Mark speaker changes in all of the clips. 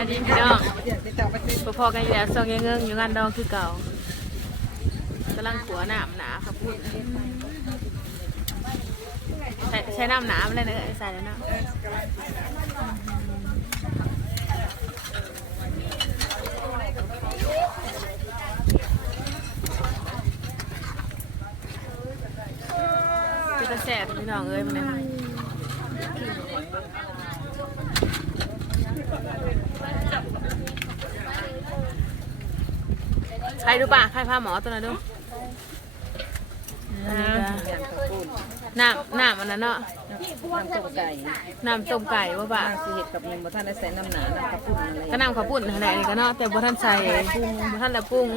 Speaker 1: อันนี้พี่น้องพอๆกันอยู่แล้วซองยังเงิงอยู่งานดองคือเก่ากำลังขัวหนามหนาครับพูดใช้ใช้น้ำหนาอะไรเนอะใส่แล้วเนาะจะแสบพี่น้องเอ้ยมันเนี่ย ดูป่ะใครพาหมอตัวนั้นดูน้ำน้ำอันนั้นเนาะ
Speaker 2: น้ำต้มไก่
Speaker 1: น้ำต้มไก่ว่าป่ะ
Speaker 2: สิเห็ดกับยังบ่ทันได้ใส่น้ำหนาน้ำกระปุกอะไร
Speaker 1: ก็น้ำข้าวปุ้นนั่นแหละนี่ก็เนาะแต่บ่ท่านใส่ปรุงบ่ท่านละปรุง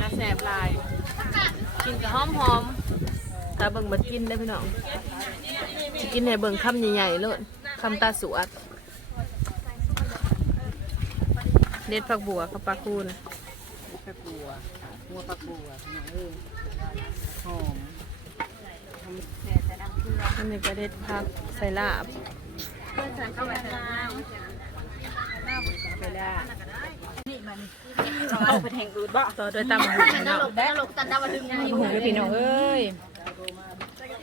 Speaker 1: น่าแสบหลาย กินกับหอมหอมๆตาเบิ่งบัดกินได้อพี่น้องสิ กินให้เบิ่งคำใหญ่ๆเลยคำตาสวดเด็ดผักบัวกับปลาคูน
Speaker 2: ผักบัวหัวผักบัวน้องเอ้ยหอม
Speaker 1: อันนี้ก็เด็ดผักใส่ลาบ
Speaker 2: ไปได้เอาไปแทงอืดบ่
Speaker 1: ต่อโดวยตำหุ่นเนาะ
Speaker 2: ตำหงด้วยพี่น้องเอ้ย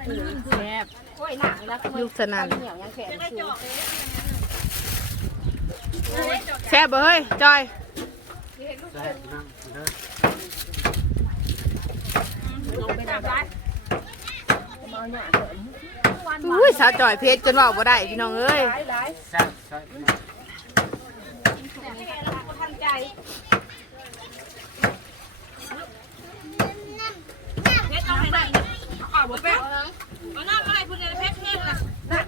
Speaker 1: แสบยุคสนันแสบเบเฮ้ยจอยอุ้ยสาวจอยเพชรจนว่าบ่ได้พี่น้องเอ้ย
Speaker 2: ไ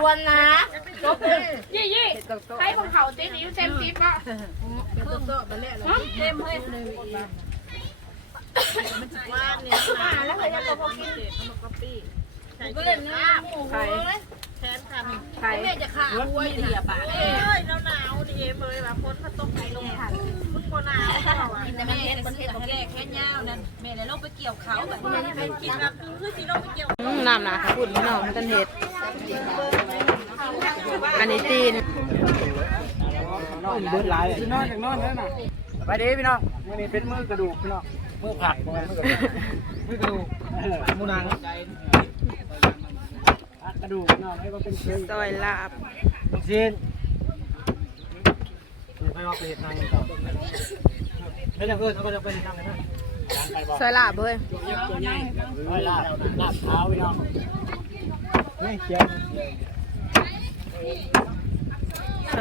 Speaker 2: บ
Speaker 3: วนนะยี่ยี่ให้ของเขาติ๊กนิ้วเต็มติ๊บอะเต็มเลยว่าเนี่ยมาแล้วเคยจะพอกินก็เลยเนื้อหมูแทนกันใครแม่จะขาวัวอยู่ดีอะป่ะเอ้ยหนาวๆดีเลยแบบพ้นพัดตกไปลงหันมึงก็หนาวกินแต่แม่เป็นเทศของแกแค่เงานั่นแม่เลยลงไปเกี่ยวเขาแบบนี้ไปกินแบบคือสิลงไปเกี่ยว
Speaker 1: อืมน้ำหนาค่ะพูดพี่น้องตันเห็ด อันนี้ตีน
Speaker 4: เบิดหลายพี่น้องจากนอนนั่นน่ะไปเด้พี่น้องมื้อนี้เป็นมือกระดูกพี่น้องมือผักบ่แม่นมือกระดูกมือกระดูกหมูหนังผักกระดูกพี่น้องให้ก็เป็นเชื้อ
Speaker 1: ซอยลาบ
Speaker 4: ลูกชิ้นคือไปว่าไปเฮ็ดนางนี่ต่อไม่ได้เพิ่นเขาก็จะไปเฮ็ดนางเลยนะไปบอก
Speaker 1: ซอยลาบเว้ย
Speaker 4: ตัวใหญ่ร้อยลาบลาบเท้าพี่น้อง นี่เจียว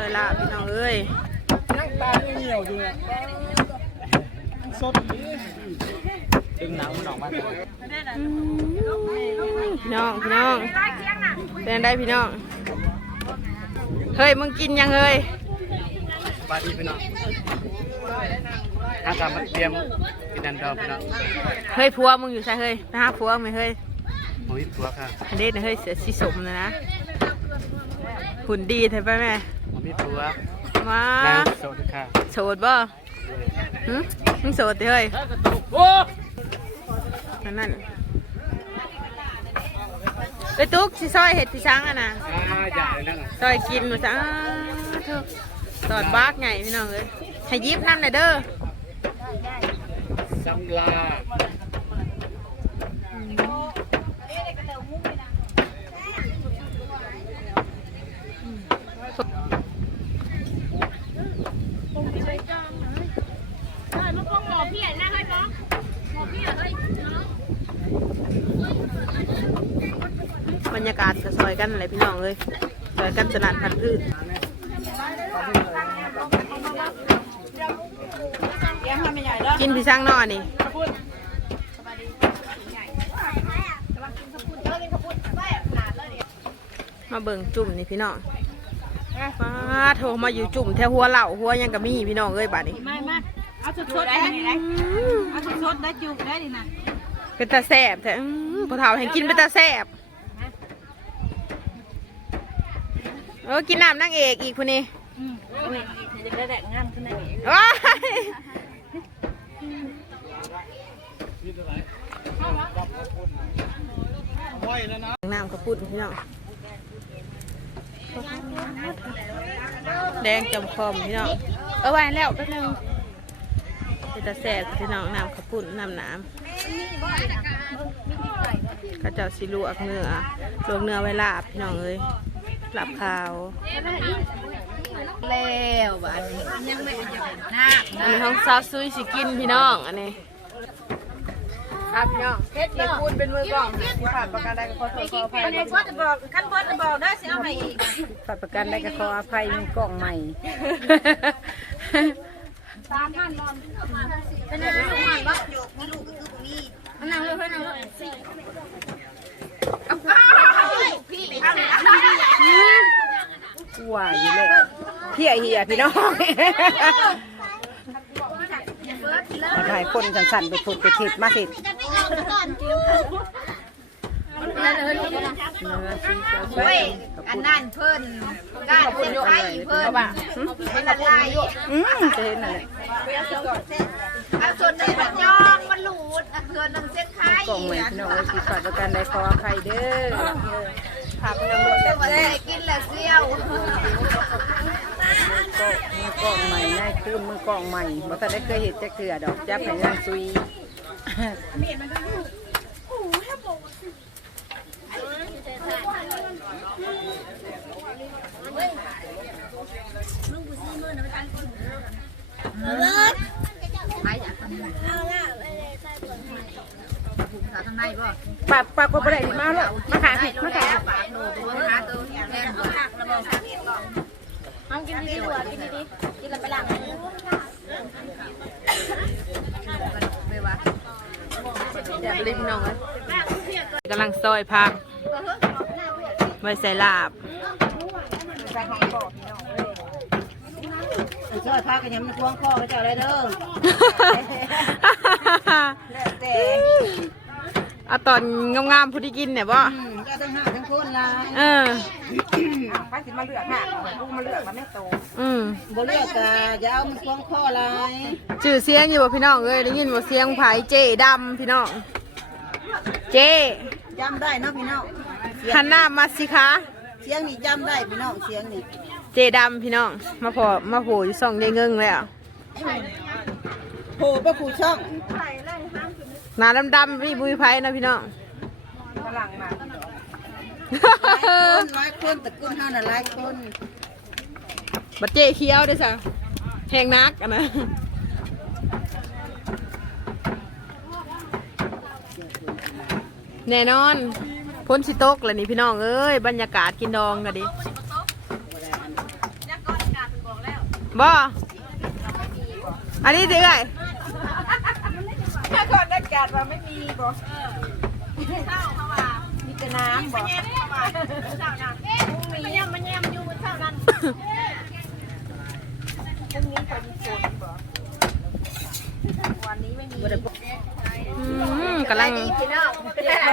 Speaker 1: ยลาพี่น้องเอ้ย
Speaker 4: นั่งตาเหี่ยวอยู่เนี่ยสดดึงหนังมันออกมา
Speaker 1: พี่น้องพี่น้องเป็นได้พี่น้อง เฮ้ยมึงกินยังเฮ้ย
Speaker 4: ปาดีพี่น้องถ้ากลับมาเตรียมกินนันดอพี่น้อง
Speaker 1: เฮ้ยผัวมึงอยู่ใช่เฮ้ยไปหาผัวมึงเฮ้ย
Speaker 4: หมูตัวค่ะ
Speaker 1: อันเด็ดนะเฮ้ยเสือสีสมนะนะหุ่นดีใช่ปะแม่
Speaker 4: หมูตัว
Speaker 1: มา
Speaker 4: นางโสดค่ะ
Speaker 1: โสดบ่หึมึงโสดดิเฮ้ย
Speaker 4: โอ้
Speaker 1: นั่นนั่นไปตุ๊กสิซอยเห็ดพี่ช้างอะนะ
Speaker 4: อาใหญ่นั่นน่ะ
Speaker 1: ซอยกินหนูจ้าเถอะตอดบากไงพี่น้องเอ้ยให้ยิบนั่นเลยเด้อ
Speaker 4: สำลา
Speaker 1: บรรยากาศก็ซอยกันอะไรพี่น้องเอ้ยซอยกันสนานพันธุ์พืชกินพี่ช้างนอนี่มาเบิ่งจุ่มนี่พี่น้องป้าโทรมาอยู่จุ่มแถวหัวเหล่าหัวหยังกะมีพี่น้องเอ้ยบัดนี้
Speaker 3: ไม่ไม่ เอาสดๆได้นี่นะเอาสดๆได้จุกได้นี่นะ
Speaker 1: เป็นตาแสบแต่อื้อพอเฒ่าแห่งกินเป็นตาแสบเออกินน้ำนางเอกอีกคนนี้
Speaker 3: อืมจะได้แดกงามขึ้นได้
Speaker 1: ว้ายน้ำกระปุ้นพี่น้องแดงจำคอมพี่น้อง เอาไว้แล้วแป๊บนึง เป็นตาแสบพี่น้องน้ำกระปุ้นน้ำน้ำข้าเจ้าสิลวกเนื้อลวกเนื้อไว้ลาบพี่น้องเอ้ยลาบขาว
Speaker 3: แล้วบ้านนี้ยังไม่จะเป็นหน้า
Speaker 1: อันนี้ของซาวซุยสิกินพี่น้องอันนี้ครับพี่น้องเฮ็ดเดี๋ยวคุณเป็นมือกล้องที่ผ่านประกันได้ก็ขอโทษขออภัย
Speaker 3: อันนี้พ่อจะบอกขั้นพ่อจะบอกได้สิเอาให้อีก
Speaker 2: ฝากประกันได้ก็ขออภัยมีกล่องใหม่ สามพันบอล
Speaker 3: เป็นอะไรของมันวะโยกมีลูกก็คือบ่มีมันนั่งเลยเพื่อนนั่งเลยพี่เอาเลย
Speaker 2: ว่าอยู่แล้วเฮียเฮียพี่น้องหลายคนสั่นๆไปพูดไปคิดมาสิ
Speaker 3: เฮ้ย อันนั้นเพิ่นก้านเป็นไข่เพิ่นเป็นอะไร
Speaker 2: อืมจะเห็นนั่นแหละ
Speaker 3: เอาส่วนหนึ่งมันย่องมันหลุดอันเพื่อนนึงเส้นไข่
Speaker 2: กล่องใหม่พี่น้องเอ้ยสิฝากประกันได้ขออภัยเด้อ
Speaker 1: ขับนำรถ
Speaker 3: แต่ว่าได้กินแล้วเซี่ยว
Speaker 2: ก็มือกล่องใหม่ง่ายขึ้นมือกล่องใหม่บ่ทันได้เคยเห็นจะเกลือดอกจับให้นางซุย
Speaker 3: ทางในบ่
Speaker 2: ปากปากคนบ่ได้มาหรอกมาขายผิดมาขาย
Speaker 3: ปากหนูตัวหาตัวแทนเอาหักระบอกสักเอ็ดก่อนเอากินดีๆกินดีๆกินแล้วไปล้างมือไปวะ
Speaker 1: อยากรีบพี่น้องกำลังซอยพักไว้ใส่ลาบ
Speaker 3: ช่วยพากันยังมันควงคอก็จะได้เด้อแต่
Speaker 1: เอาตอนงามๆผู้ที่กินเนี่ยบ่
Speaker 3: ก็ต้องหาทั้งคนละ
Speaker 1: เออ
Speaker 2: ไปสิมาเลือกค่ะลูกมาเลือกมาแม่โต
Speaker 1: อืม
Speaker 3: บ่เลือกกะอย่าเอามันควงคอลาย
Speaker 1: ชื่อเสียงอยู่บ่พี่น้องเอ้ยได้ยินบ่เสียงไผเจดำพี่น้อง เจ
Speaker 3: จำได้เนาะพี่น้อง
Speaker 1: หันหน้ามาสิคะ
Speaker 3: เสียงนี่จำได้พี่น้องเสียงนี่
Speaker 1: เจดำพี่น้อง มาพอมาโผล่อยู่ส่องยายเงิงเลยอะ
Speaker 3: โผล่ไปผู้ช่อง
Speaker 1: หน้าดำๆพี่บุยไผนะพี่น้อง
Speaker 2: ฝรั่งมา
Speaker 3: คนหลายคนตระกูลเฮาน่ะหลายคน
Speaker 1: บัดเจเคี้ยวด้วยซะแหงนักอันนะแน่นอนพ้นสิตกแล้วนี่พี่น้องเอ้ยบรรยากาศกินดองกันดิ บ่อันนี้ดื้อย
Speaker 2: ถ้าก่อนอากาศว่าไม่มีบ่มีแต่น้ำบ่วันนี้ไม่มี
Speaker 1: อืมกำลัง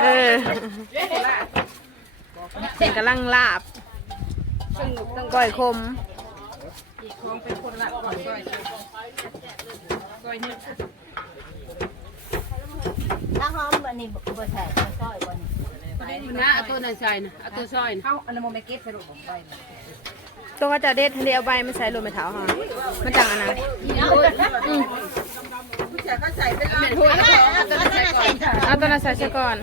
Speaker 1: เออเป็นกำลังลาบก้อยคม
Speaker 2: ข องเป็นคนละก่อนก้อยก้อยนึ่ง
Speaker 3: ถ้าหอมอันนี้บ่ใส่ซอยบ่นี่
Speaker 5: นะเอาตัวนั้นใส่นะเอาตัวซอยนะ
Speaker 2: เข้าอันนั้นโมเมเก็ตสรุปผมไป
Speaker 1: ตัวก็จะเด็ดทะเลเอาใบมันใส่ลงไปเท้าค่ะมันจังอันนั้นอืม
Speaker 5: แม่นหัวเอาตัวนั้นใส่ก่อน
Speaker 1: เอาตัวนั้นใส่ซะก่อน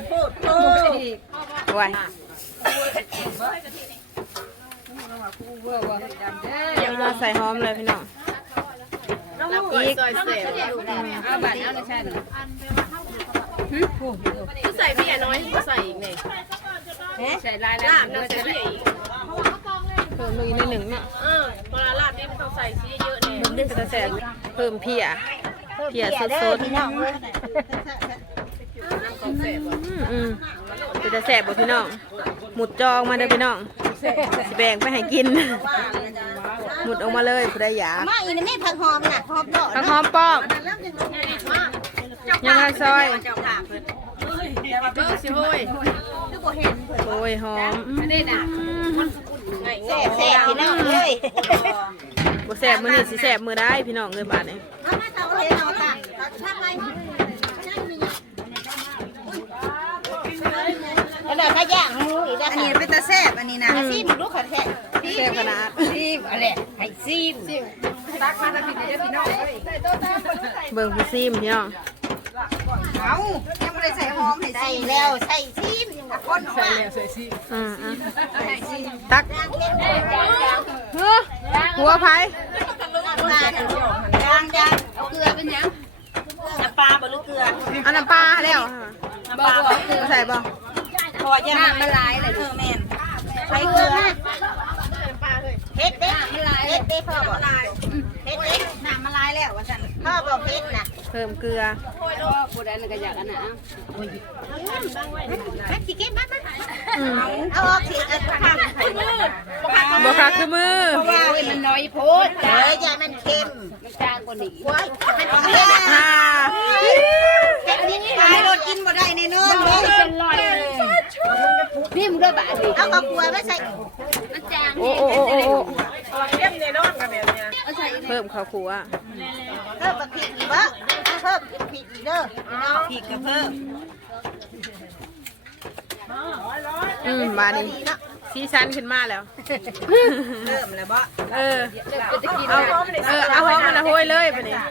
Speaker 1: ไว้เดี๋ ยวเราใส่หอมเลยพี่น้องอีก
Speaker 5: ซอยเสร็จเอาบัตรเอาในใส่หนึ่งใส่เบียร์น้อยใส่อีกไงใส่ลายแล้วน้ำใส่เบียร์อีก
Speaker 1: เพิ่มลงอีกนิดหนึ่งเนาะ
Speaker 5: เออเวลาลาบนี่มันต้องใส่ซีเยอะแน่
Speaker 1: มันจะแสบเพิ่มเพียเพียสดๆ
Speaker 3: พี่น้องเอ้ย
Speaker 5: น้ำของเสร็จ
Speaker 1: อืมอืมจะแสบบ่พี่น้อง หมุดจองมาเด้อพี่น้อง สิแบ่งไปให้กิน หมุดออกมาเลยผู้ใดอยาก
Speaker 3: มาอีนี่แม่ผักหอมน่ะหอมดอก
Speaker 1: ผักหอมป้อมยังไงซอย
Speaker 5: เออสิโฮ้ย
Speaker 1: โอ้ยหอมอืม
Speaker 5: นี่น่ะ
Speaker 3: แซ่บแซ่บพี่น้องเอ้ย
Speaker 1: บ่แสบมื้อนี้สิแสบมื้อได้พี่น้องเอ้ยบาดนี้
Speaker 3: เอามาเตาเลยเอาค่ะทักไว้อันนั้นก็ย่างหมูอีกแล้ว
Speaker 2: อันนี้เป็นตาแซ่บอันนี้นะ
Speaker 3: ซีมดูค่ะแท้
Speaker 1: แสบขนาด
Speaker 2: ซีมอะไรให้ซีมตักมาตะพี่เด้อพี่น้องเอ้ย
Speaker 1: เบิ่งผู้ซิมพี่น้อง
Speaker 2: เอายังไม่ได้ใส่หอมให้
Speaker 3: ใส่
Speaker 2: ซีม
Speaker 3: แล้วใส่ซีมคนว่า
Speaker 1: อ่าอะตักเฮ้อหัวไผ
Speaker 3: ยางยางเอาเกลือเป็นยังน้ำปลาบ่ลูกเกลือ
Speaker 1: เอาน้ำปลาแล้ว
Speaker 3: น้ำปลาบ่เกลือ
Speaker 1: ใส่บ่
Speaker 3: พอย่ามันลายเลยเออแม่นใส่เกลือเฮ็ดเด้เฮ็ดเด้พ่อบ่เฮ็ดเด้
Speaker 2: น้ำมันลายแล้วว่าซั่น
Speaker 3: พ่อบ่เฮ็ดน่ะ
Speaker 1: เพิ่มเกลือ
Speaker 5: ผู้ใดนั่นก็อยากอันน่ะ
Speaker 3: ฮักสิเก็บมามา
Speaker 1: อืม
Speaker 3: เอาออกสิเอาข้างไข่มือ
Speaker 1: บ่คักคือมือ
Speaker 5: โอ้ยมันน้อยโพด
Speaker 3: เฮ้ยอย่ามันเค็ม
Speaker 5: มันจางกว่านี้
Speaker 3: ว้ายมันเค็ม
Speaker 1: อ่า
Speaker 3: เค็มนิด
Speaker 2: ตายรถกินบ่ได้แน่นอนเลย
Speaker 5: เป็นรอย พี่มึงด้วยบาทดิ
Speaker 3: เอาเอากลัวไว้ใส่
Speaker 5: มันจาง
Speaker 1: โอ้โอ้โอ้โอ้โอ้
Speaker 5: เอาใส่
Speaker 1: เพิ่มข้าวคั่ว
Speaker 3: เพิ่มพริกอีกบ่เพิ่มพริกอีกเด้อ
Speaker 2: พริกก็เพิ่ม
Speaker 1: อืมบาดนี้สีสันขึ้นมาแล้ว
Speaker 2: เริ่มแล้วบ่
Speaker 1: เออเอาเออเอาหอมมันละห้วยเลยปะเนี่ย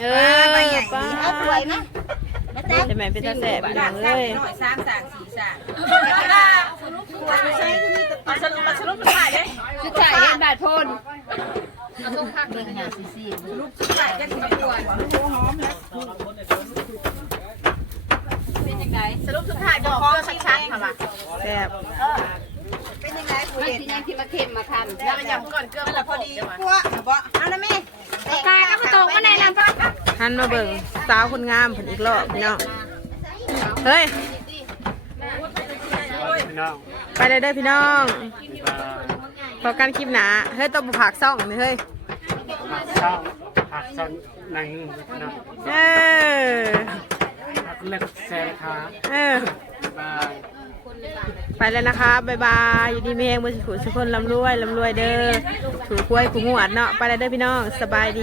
Speaker 1: เออ
Speaker 2: ใบใหญ่
Speaker 1: ป้า
Speaker 2: ดี
Speaker 3: เอาถ้วยนะมาเต้
Speaker 1: ใช่ไหมเป็นตาแสบพี่น้องเอ้ย
Speaker 2: หน่อยสามสามสี่สาม
Speaker 5: สุดท้ายเห็นบาทพน
Speaker 3: สรุปสุดท้ายบอกเพื่อชัดๆค่ะว่า
Speaker 1: แสบ
Speaker 2: เป็นยังไงกู
Speaker 5: มัน
Speaker 2: เห็น
Speaker 5: สิยังที่มาเค็มมาคัน
Speaker 3: แล้วก็ยำก่อนเกลือ
Speaker 2: พอดีกลัวบ่เอาละแม่
Speaker 3: กายก็ตกมาในน้ำ
Speaker 1: หั นมาเบิ่งสาวคนงามเพิ่นอีกรอบพี่น้องเฮ้ย
Speaker 4: พี่น้อง
Speaker 1: ไปเลยเด้อพี่น้องพอกันคลิปหนาเฮ้ยต้องบุผักซ่องนี่เฮ้ย
Speaker 4: ผักเช้าผักซอนนางนึ่งพี่น้อง
Speaker 1: เออ
Speaker 4: ผักเล็กแซงขา
Speaker 1: เออ
Speaker 4: บาย
Speaker 1: ไปแล้วนะคะบ๊ายบายอยู่ดีมีแหงบนสุขุสุขคนลำรวยลำรวยเด้อถูกกล้วยกูหวดเนาะไปแล้วเด้อพี่น้องสบายดี